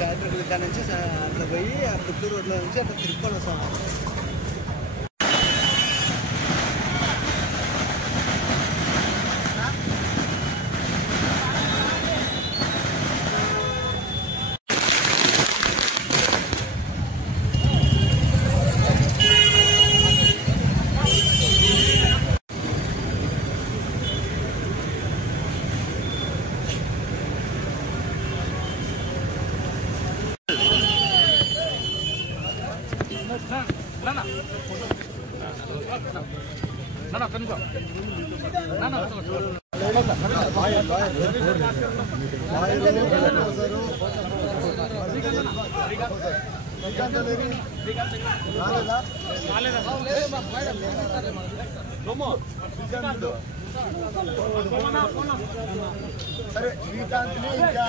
గాయత్రి కాడ నుంచి అట్లా పోయి ఆ పుత్తూరు రోడ్లో నుంచి అట్లా తిరుపతి వస్తాం. సరే శ్రీకాంత్ని ఇంకా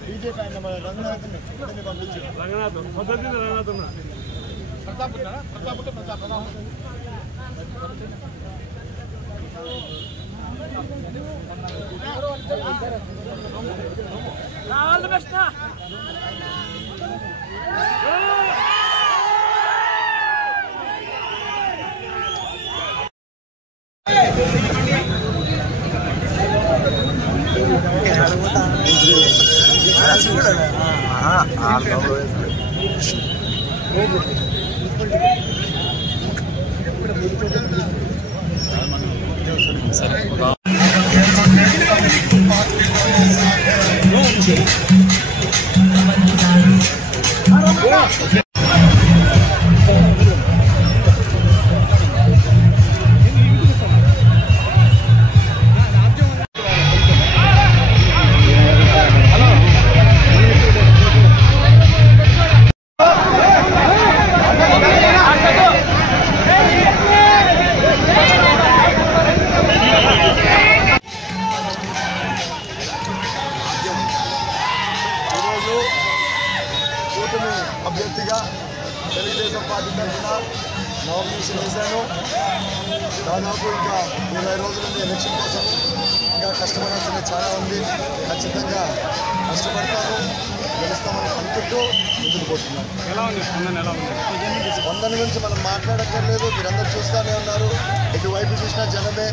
బీజేపీ ఆయన రంగనాథ్ని పంపించు. రంగనాథ్ పద్ధతి రంగనాథ్ ఉన్నా ప్రతాప్ ఆల్ ది బెస్ట్ నా అభ్యర్థిగా తెలుగుదేశం పార్టీ తరఫున నామినేషన్ వేశాను. దాదాపు ఇంకా 20 రోజుల నుండి ఎలక్షన్ కోసం ఇంకా కష్టపడాల్సిన చాలా ఉంది. ఖచ్చితంగా కష్టపడతాను, గెలుస్తామని అనుకుంటూ ముందుకు పోతున్నాను. స్పందన గురించి మనం మాట్లాడక్కర్లేదు, మీరందరూ చూస్తూనే ఉన్నారు. ఎటువైపు చూసినా జనమే.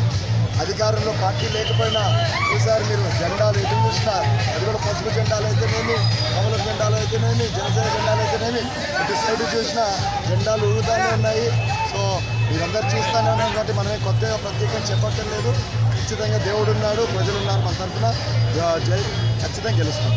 అధికారంలో పార్టీ లేకపోయినా ఈసారి మీరు జెండాలు ఎటు చూసినా అది కూడా పసుపు జెండాలు అయితేనేమి, కమల జెండాలు అయితేనేమి, జనసేన జెండాలు అయితేనేమి, ఇటు సైడ్ చూసినా జెండాలు ఊగుతూనే ఉన్నాయి. సో మీరందరూ చూస్తూనే ఉన్నారు కాబట్టి మనమే కొత్తగా ప్రత్యేకంగా చెప్పటం లేదు. ఖచ్చితంగా దేవుడు ఉన్నాడు, ప్రజలు ఉన్నారు మన తరఫున. ఖచ్చితంగా గెలుస్తాం.